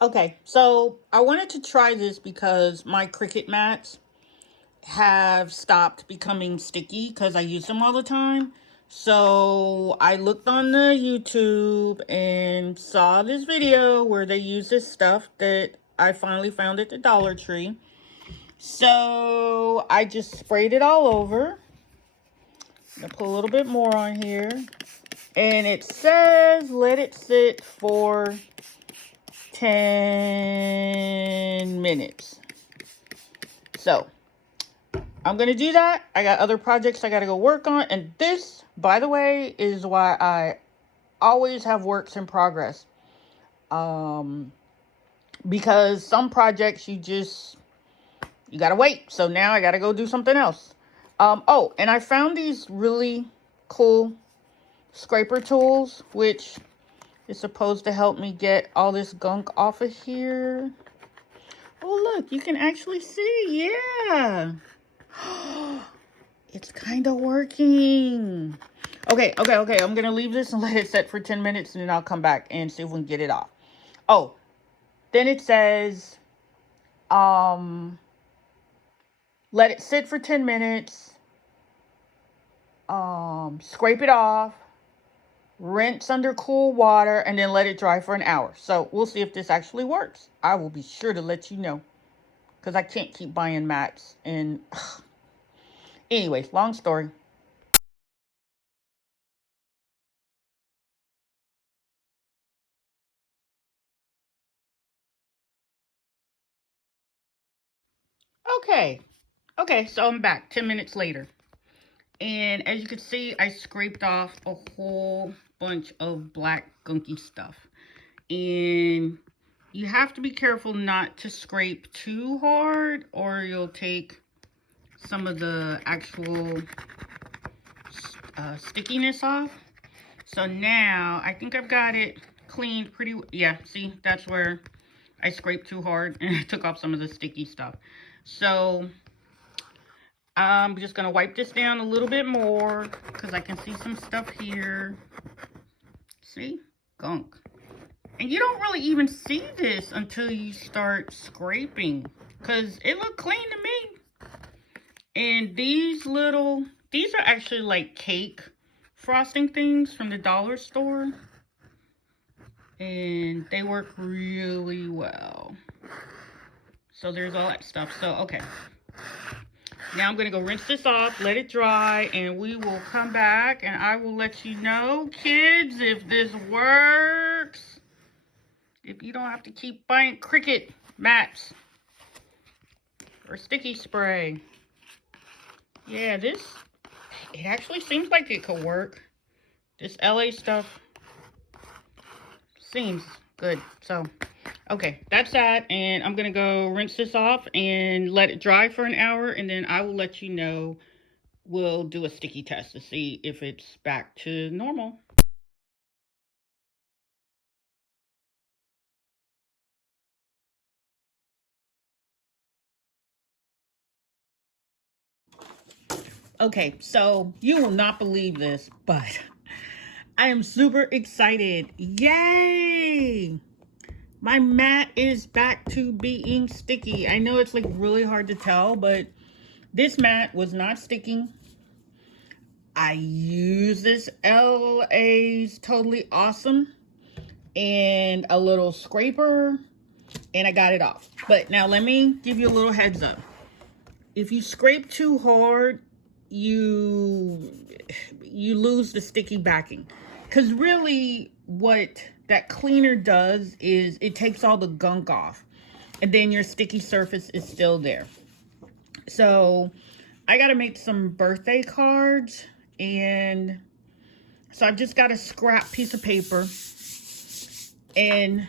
Okay, so I wanted to try this because my Cricut mats have stopped becoming sticky because I use them all the time. So I looked on the YouTube and saw this video where they use this stuff that I finally found at the Dollar Tree. So I just sprayed it all over. I'm gonna put a little bit more on here. And it says let it sit for 10 minutes. So I'm going to do that. I got other projects I got to go work on. And this, by the way, is why I always have works in progress. Because some projects you got to wait. So now I got to go do something else. Oh, and I found these really cool scraper tools, which is supposed to help me get all this gunk off of here. Oh, look, you can actually see. Yeah. It's kind of working. Okay. I'm going to leave this and let it set for 10 minutes, and then I'll come back and see if we can get it off. Oh, then it says, let it sit for 10 minutes, scrape it off, rinse under cool water, and then let it dry for an hour. So we'll see if this actually works. I will be sure to let you know, because I can't keep buying mats. And anyways, long story. Okay, so I'm back 10 minutes later. And as you can see, I scraped off a whole bunch of black gunky stuff. And you have to be careful not to scrape too hard, or you'll take some of the actual stickiness off. So now I think I've got it cleaned pretty. Yeah, see, that's where I scraped too hard and I took off some of the sticky stuff. So I'm just going to wipe this down a little bit more because I can see some stuff here. See? Gunk. And you don't really even see this until you start scraping, because it looked clean to me. And these are actually like cake frosting things from the dollar store. And they work really well. So there's all that stuff. So, okay. Now I'm going to go rinse this off, let it dry, and we will come back and I will let you know, kids, if this works. If you don't have to keep buying Cricut mats or sticky spray. Yeah, it actually seems like it could work. This LA stuff seems good. So, okay, that's that. And I'm going to go rinse this off and let it dry for an hour. And then I will let you know. We'll do a sticky test to see if it's back to normal. Okay, so you will not believe this, but I am super excited. Yay! My mat is back to being sticky. I know it's like really hard to tell, but this mat was not sticking. I use this LA's Totally Awesome and a little scraper, and I got it off. But now let me give you a little heads up. If you scrape too hard, you lose the sticky backing. Because really what that cleaner does is it takes all the gunk off, and then your sticky surface is still there. So I got to make some birthday cards, and so I've just got a scrap piece of paper, and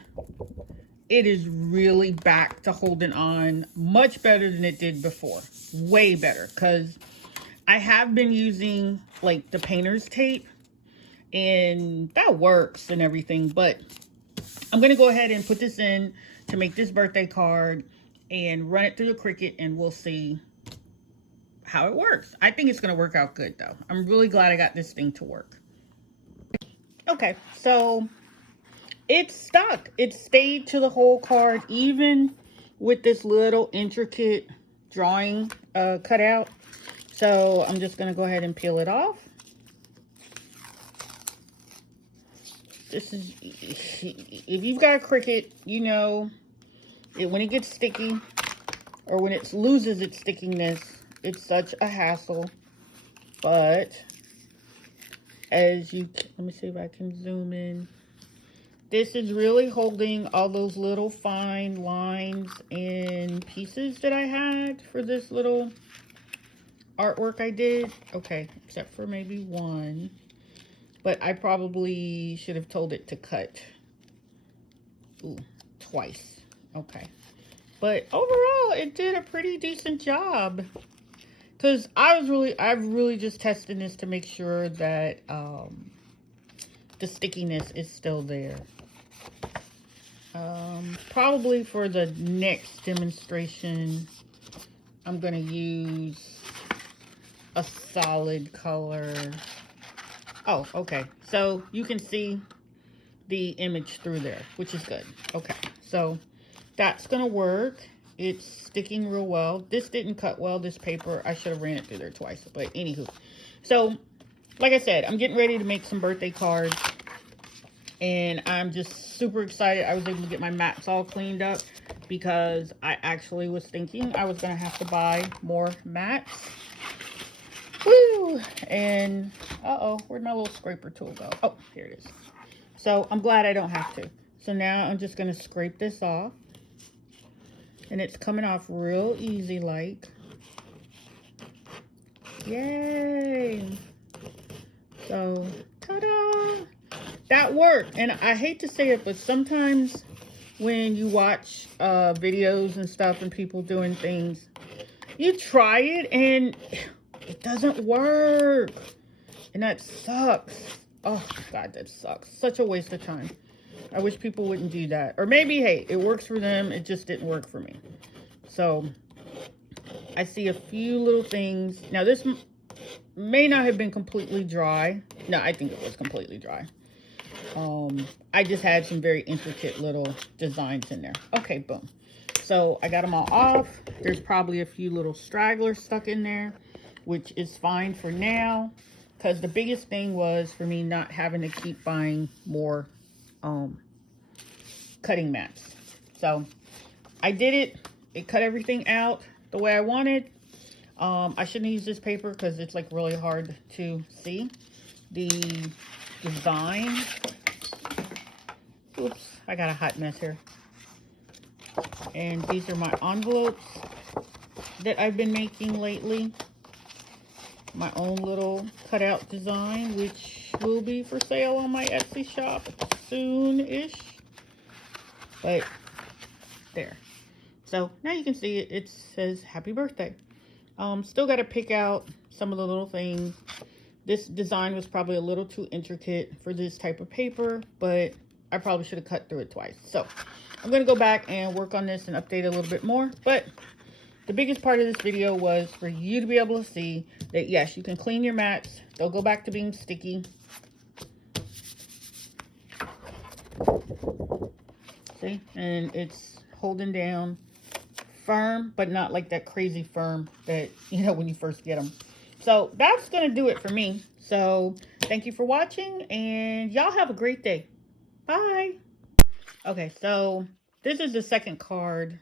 it is really back to holding on much better than it did before. Way better, because I have been using like the painter's tape, and that works and everything, but I'm going to go ahead and put this in to make this birthday card and run it through the Cricut, and we'll see how it works. I think it's going to work out good though. I'm really glad I got this thing to work. Okay, so It stuck. It stayed to the whole card, even with this little intricate drawing cut out. So I'm just going to go ahead and peel it off. This is, if you've got a Cricut, you know, when it gets sticky or when it loses its stickiness, it's such a hassle. But as you, let me see if I can zoom in. This is really holding all those little fine lines and pieces that I had for this little artwork I did. Okay, except for maybe one. But I probably should have told it to cut twice. Okay. But overall, it did a pretty decent job. Because I've really just tested this to make sure that the stickiness is still there. Probably for the next demonstration, I'm going to use a solid color. Oh, okay. So you can see the image through there, which is good. Okay, so that's going to work. It's sticking real well. This didn't cut well, this paper. I should have ran it through there twice, but anywho. So, like I said, I'm getting ready to make some birthday cards. And I'm just super excited. I was able to get my mats all cleaned up because I actually was thinking I was going to have to buy more mats. Woo! And, uh-oh, where'd my little scraper tool go? Oh, here it is. So I'm glad I don't have to. So now I'm just going to scrape this off. And it's coming off real easy like. Yay! So, ta-da! That worked. And I hate to say it, but sometimes when you watch videos and stuff and people doing things, you try it and it doesn't work. And that sucks. Oh, God, that sucks. Such a waste of time. I wish people wouldn't do that. Or maybe, hey, it works for them. It just didn't work for me. So, I see a few little things. Now, this may not have been completely dry. No, I think it was completely dry. I just had some very intricate little designs in there. Okay, boom. So I got them all off. There's probably a few little stragglers stuck in there, which is fine for now, because the biggest thing was for me not having to keep buying more cutting mats. So I did it. It cut everything out the way I wanted. I shouldn't use this paper because it's like really hard to see the design. Oops, I got a hot mess here. And these are my envelopes that I've been making lately. My own little cutout design, which will be for sale on my Etsy shop soon-ish. But there. So now you can see it. It says happy birthday. Still got to pick out some of the little things. This design was probably a little too intricate for this type of paper, but I probably should have cut through it twice. So I'm going to go back and work on this and update it a little bit more. But the biggest part of this video was for you to be able to see that, yes, you can clean your mats. They'll go back to being sticky. See? And it's holding down firm, but not like that crazy firm that, you know, when you first get them. So that's going to do it for me. So thank you for watching, and y'all have a great day. Bye. Okay, so this is the second card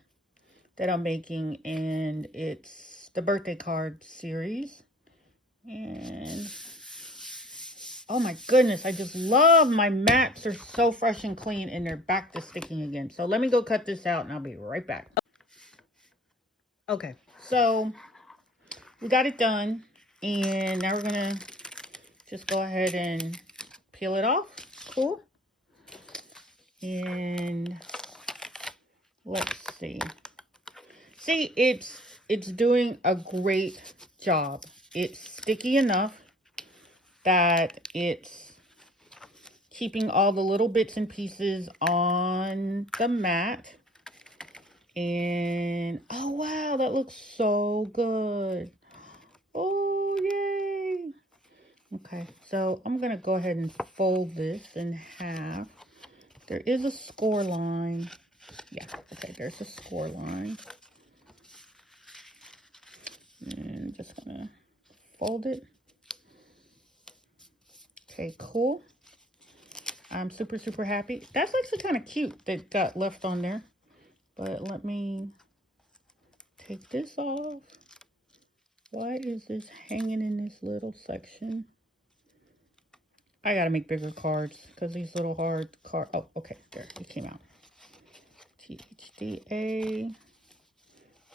that I'm making, and it's the birthday card series. And oh my goodness, I just love my mats. They're so fresh and clean, and they're back to sticking again. So let me go cut this out, and I'll be right back. Okay, so we got it done, and now we're gonna just go ahead and peel it off. Cool. And let's see. See, it's doing a great job. It's sticky enough that it's keeping all the little bits and pieces on the mat. And oh wow, that looks so good. Oh yay. Okay, so I'm gonna go ahead and fold this in half. There is a score line. Yeah, okay, there's a score line. And just gonna fold it. Okay, cool. I'm super, super happy. That's actually kind of cute that got left on there. But let me take this off. Why is this hanging in this little section? I gotta make bigger cards because these little hard cards. Oh, okay, there, it came out. THDA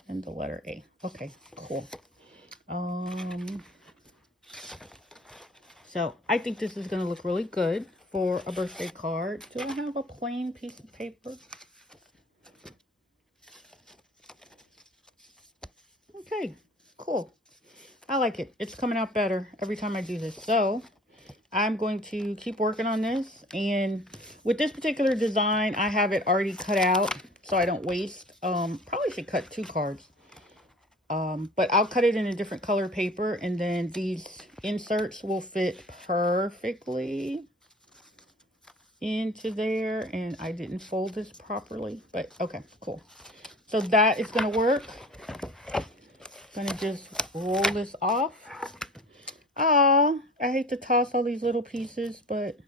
and the letter A. Okay, cool. So I think this is gonna look really good for a birthday card. Do I have a plain piece of paper? Okay, cool. I like it. It's coming out better every time I do this. So I'm going to keep working on this. And with this particular design, I have it already cut out so I don't waste. Probably should cut 2 cards. But I'll cut it in a different color paper, and then these inserts will fit perfectly into there. And I didn't fold this properly, but okay, cool. So that is going to work. I'm going to just roll this off. Oh, I hate to toss all these little pieces, but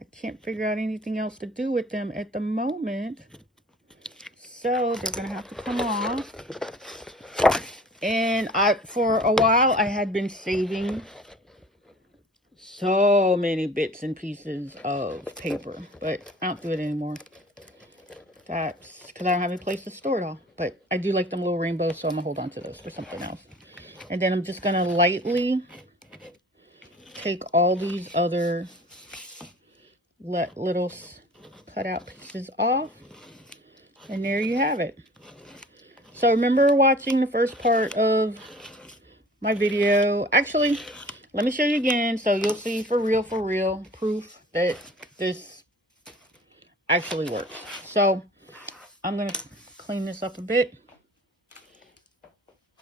I can't figure out anything else to do with them at the moment. So they're going to have to come off. And for a while, I had been saving so many bits and pieces of paper, but I don't do it anymore. That's because I don't have any place to store it all. But I do like them little rainbows, so I'm going to hold on to those for something else. And then I'm just going to lightly take all these other little cutout pieces off. And there you have it. So remember watching the first part of my video. Actually, let me show you again so you'll see for real proof that this actually works. So I'm going to clean this up a bit.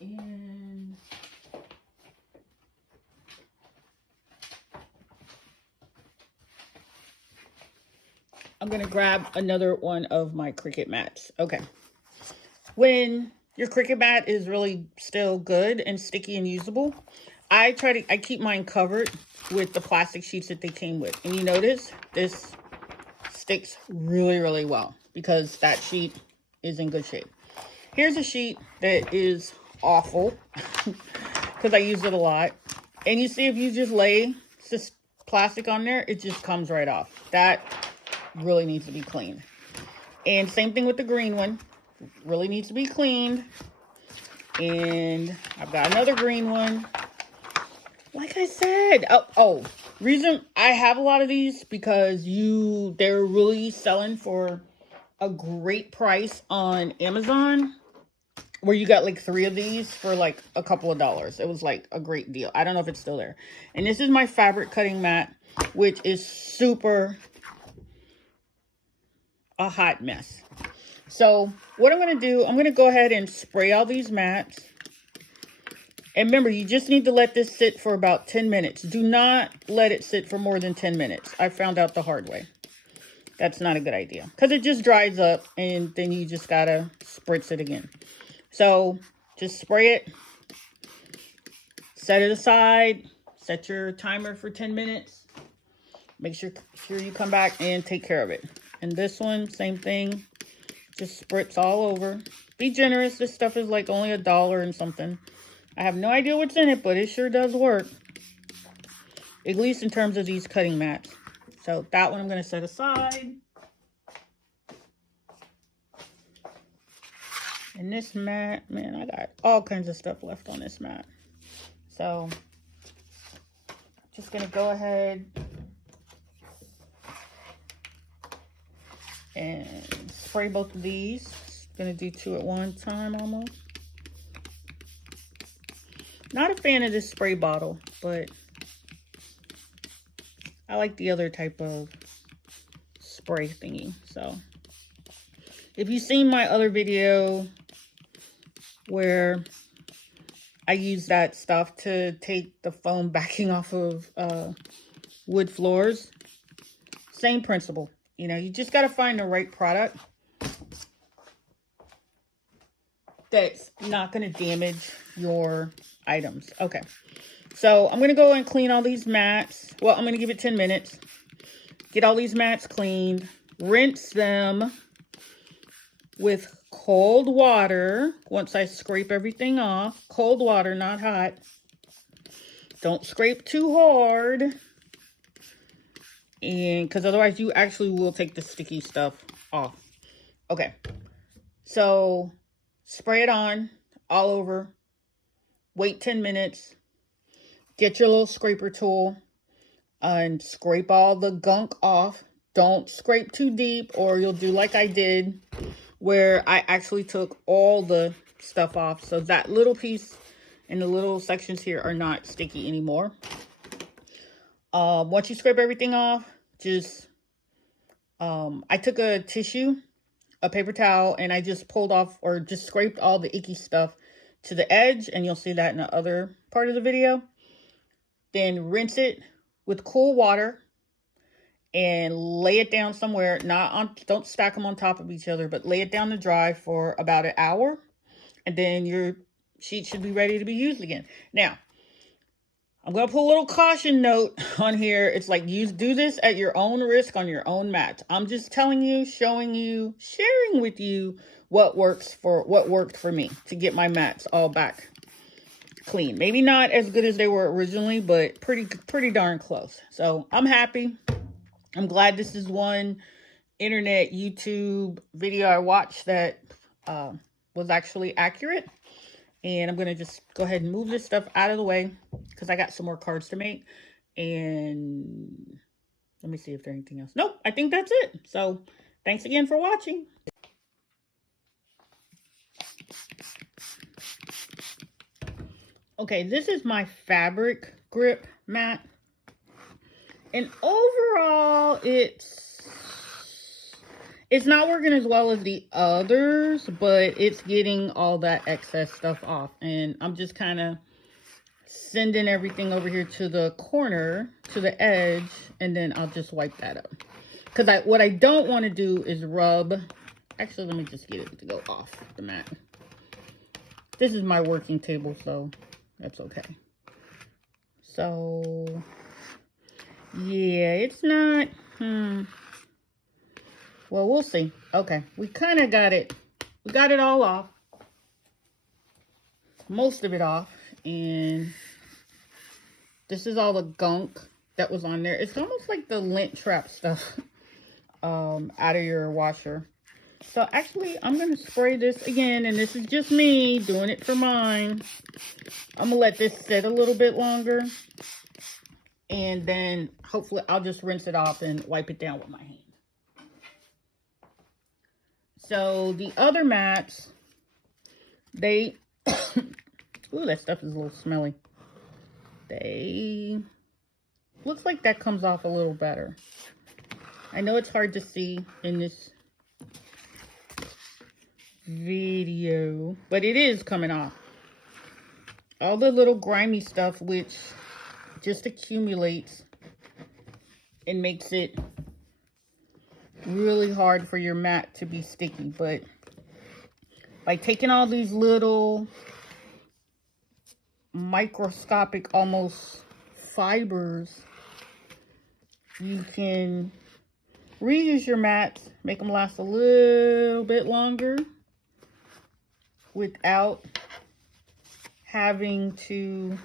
And I'm going to grab another one of my Cricut mats. Okay. When your Cricut mat is really still good and sticky and usable, I keep mine covered with the plastic sheets that they came with. And you notice this sticks really, really well because that sheet is in good shape. Here's a sheet that is awful because I use it a lot. And you see, if you just lay this plastic on there, it just comes right off. That really needs to be cleaned. And same thing with the green one. Really needs to be cleaned. And I've got another green one. Like I said, reason I have a lot of these because they're really selling for a great price on Amazon, where you got like 3 of these for like a couple of dollars. It was like a great deal. I don't know if it's still there. And this is my fabric cutting mat, which is super a hot mess. So what I'm going to do, I'm going to go ahead and spray all these mats. And remember, you just need to let this sit for about 10 minutes. Do not let it sit for more than 10 minutes. I found out the hard way. That's not a good idea because it just dries up and then you just got to spritz it again. So just spray it, set it aside, set your timer for 10 minutes. Make sure you come back and take care of it. And this one, same thing. Just spritz all over. Be generous. This stuff is like only $1 and something. I have no idea what's in it, but it sure does work. At least in terms of these cutting mats. So that one I'm going to set aside. And this mat, man, I got all kinds of stuff left on this mat. So I'm just going to go ahead and spray both of these. Going to do 2 at one time almost. Not a fan of this spray bottle, but I like the other type of spray thingy. So if you've seen my other video where I use that stuff to take the foam backing off of wood floors, same principle. You know, you just got to find the right product that's not going to damage your items. Okay. So I'm going to go and clean all these mats. Well, I'm going to give it 10 minutes. Get all these mats cleaned. Rinse them with cold water. Once I scrape everything off. Cold water, not hot. Don't scrape too hard. And because otherwise you actually will take the sticky stuff off. Okay. So spray it on all over. Wait 10 minutes. Get your little scraper tool and scrape all the gunk off. Don't scrape too deep or you'll do like I did where I actually took all the stuff off. So that little piece and the little sections here are not sticky anymore. Once you scrape everything off, just, I took a tissue, a paper towel, and I just pulled off or just scraped all the icky stuff to the edge. And you'll see that in the other part of the video. Then rinse it with cool water and lay it down somewhere. Don't stack them on top of each other, but lay it down to dry for about an hour. And then your sheet should be ready to be used again. Now, I'm going to put a little caution note on here. It's like, do this at your own risk on your own mat. I'm just telling you, showing you, sharing with you what worked for me to get my mats all back clean. Maybe not as good as they were originally, but pretty darn close. So I'm happy. I'm glad this is one internet YouTube video I watched that was actually accurate. And I'm going to just go ahead and move this stuff out of the way because I got some more cards to make. And let me see if there's anything else. Nope, I think that's it. So thanks again for watching. Okay, this is my fabric grip mat. And overall, it's not working as well as the others, but it's getting all that excess stuff off. And I'm just kind of sending everything over here to the corner, to the edge, and then I'll just wipe that up. Because what I don't want to do is rub. Actually, let me just get it to go off the mat. This is my working table, so that's okay. So yeah, it's not, well, we'll see. Okay, we kind of got it. We got it all off. Most of it off. And this is all the gunk that was on there. It's almost like the lint trap stuff out of your washer. So actually, I'm going to spray this again. And this is just me doing it for mine. I'm going to let this sit a little bit longer. And then hopefully I'll just rinse it off and wipe it down with my hand. So the other mats, they, ooh, that stuff is a little smelly. Looks like that comes off a little better. I know it's hard to see in this video, but it is coming off. All the little grimy stuff, which just accumulates and makes it really hard for your mat to be sticky. But by taking all these little microscopic almost fibers, you can reuse your mats, make them last a little bit longer without having to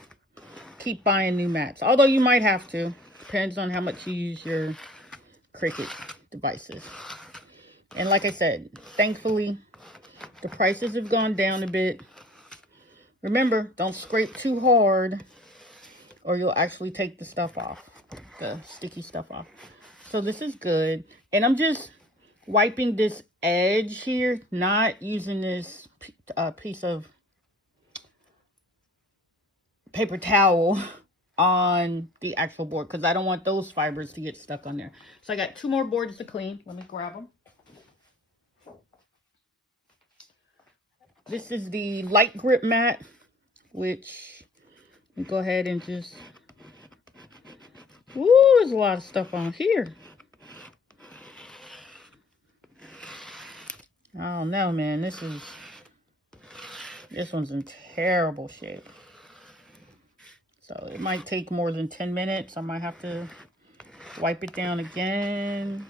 keep buying new mats. Although you might have to, depends on how much you use your Cricut devices. And like I said, thankfully the prices have gone down a bit. Remember, don't scrape too hard or you'll actually take the stuff off, the sticky stuff off. So this is good. And I'm just wiping this edge here, not using this piece of paper towel on the actual board because I don't want those fibers to get stuck on there. So I got 2 more boards to clean. Let me grab them. This is the light grip mat, which go ahead and just, ooh, there's a lot of stuff on here. I don't know, man. This one's in terrible shape. So it might take more than 10 minutes. I might have to wipe it down again.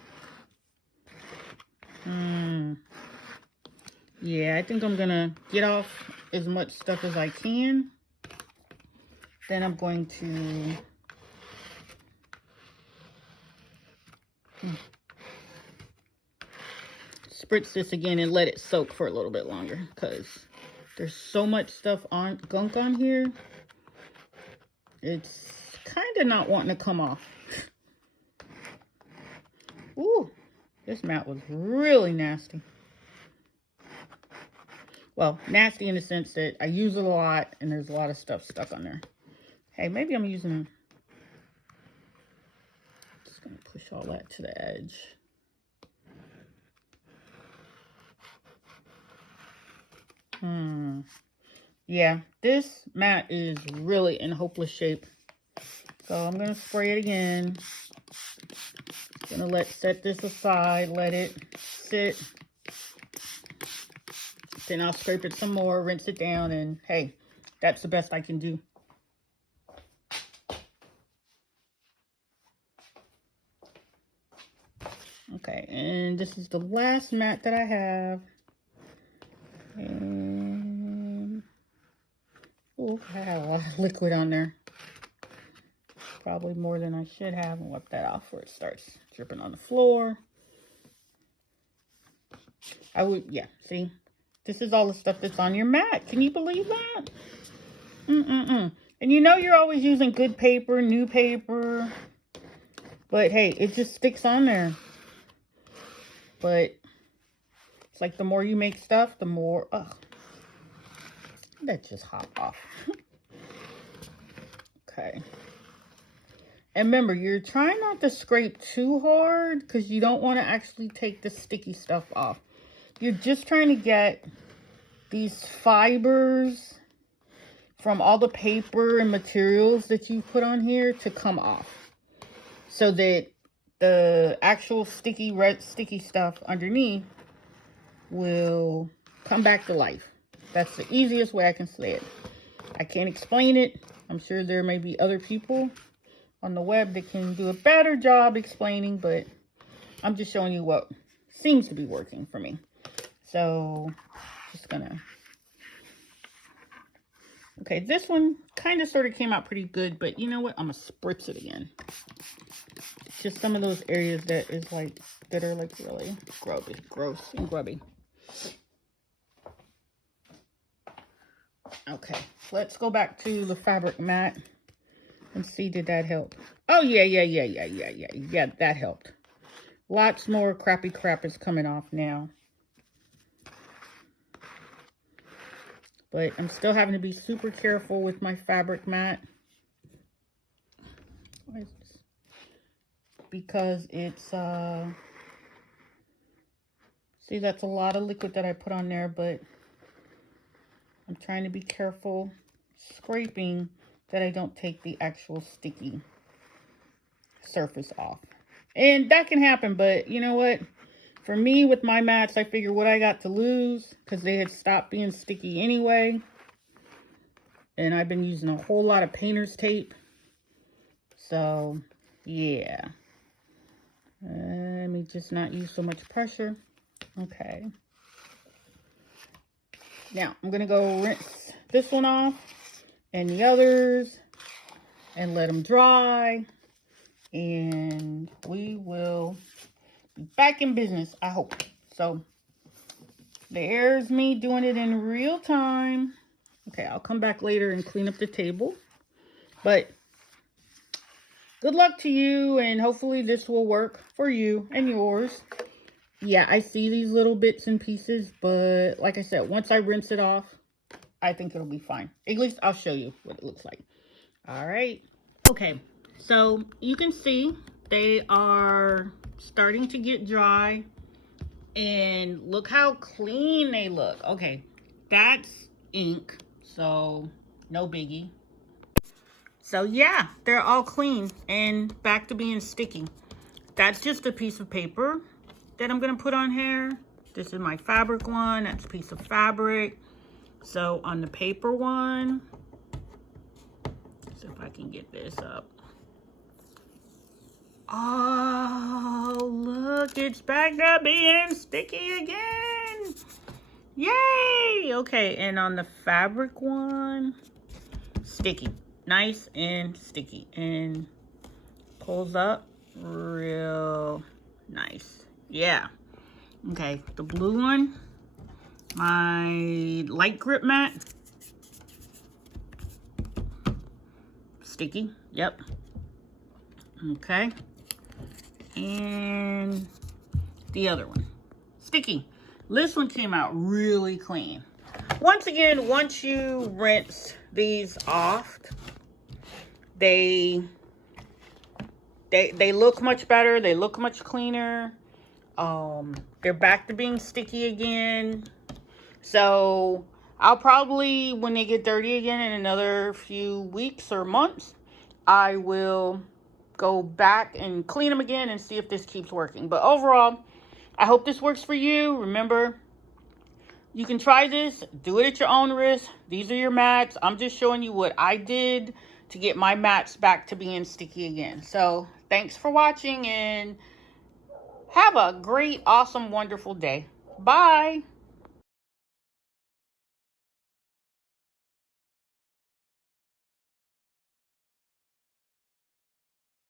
Yeah, I think I'm gonna get off as much stuff as I can. Then I'm going to spritz this again and let it soak for a little bit longer, because there's so much stuff on gunk on here. It's kind of not wanting to come off. Ooh, this mat was really nasty. Well, nasty in the sense that I use it a lot and there's a lot of stuff stuck on there. Hey, maybe I'm using, just gonna push all that to the edge. Yeah, this mat is really in hopeless shape. So I'm gonna spray it again. Gonna set this aside, let it sit. Then I'll scrape it some more, rinse it down, and hey, that's the best I can do. Okay, and this is the last mat that I have. And oh, I have a lot of liquid on there. Probably more than I should have. And wipe that off before it starts dripping on the floor. Yeah, see? This is all the stuff that's on your mat. Can you believe that? And you know you're always using good paper, new paper. But hey, it just sticks on there. But it's like the more you make stuff, the more, that just hopped off. Okay. And remember, you're trying not to scrape too hard because you don't want to actually take the sticky stuff off. You're just trying to get these fibers from all the paper and materials that you put on here to come off, so that the actual sticky stuff underneath will come back to life. That's the easiest way I can say it. I can't explain it. I'm sure there may be other people on the web that can do a better job explaining, but I'm just showing you what seems to be working for me. So just gonna, okay, this one kind of sort of came out pretty good, but you know what, I'm gonna spritz it again. It's just some of those areas that are like really gross and grubby. Okay, let's go back to the fabric mat and see, did that help? Oh yeah, that helped. Lots more crappy crap is coming off now. But I'm still having to be super careful with my fabric mat. Why is this? Because it's, see, that's a lot of liquid that I put on there, but I'm trying to be careful scraping that I don't take the actual sticky surface off. And that can happen, but you know what? For me, with my mats, I figure what I got to lose, because they had stopped being sticky anyway. And I've been using a whole lot of painter's tape. So, yeah. Let me just not use so much pressure. Okay. Now, I'm going to go rinse this one off and the others and let them dry. And we will be back in business, I hope. So, there's me doing it in real time. Okay, I'll come back later and clean up the table. But good luck to you, and hopefully this will work for you and yours. Yeah, I see these little bits and pieces, but like I said, once I rinse it off, I think it'll be fine. At least I'll show you what it looks like. All right. Okay, so you can see they are starting to get dry, and look how clean they look. Okay, that's ink, so no biggie. So yeah, they're all clean and back to being sticky. That's just a piece of paper that I'm gonna put on here. This is my fabric one. That's a piece of fabric. So on the paper one, see if I can get this up. Oh, look, it's back to being sticky again. Yay! Okay, and on the fabric one, sticky. Nice and sticky. And pulls up real nice. Yeah. Okay, the blue one, my light grip mat. Sticky. Yep. Okay. And the other one, sticky. This one came out really clean. Once again, once you rinse these off, they look much better. They look much cleaner. They're back to being sticky again. So I'll probably, when they get dirty again in another few weeks or months, I will go back and clean them again and see if this keeps working. But overall, I hope this works for you. Remember, you can try this, do it at your own risk. These are your mats. I'm just showing you what I did to get my mats back to being sticky again. So thanks for watching and have a great, awesome, wonderful day. Bye.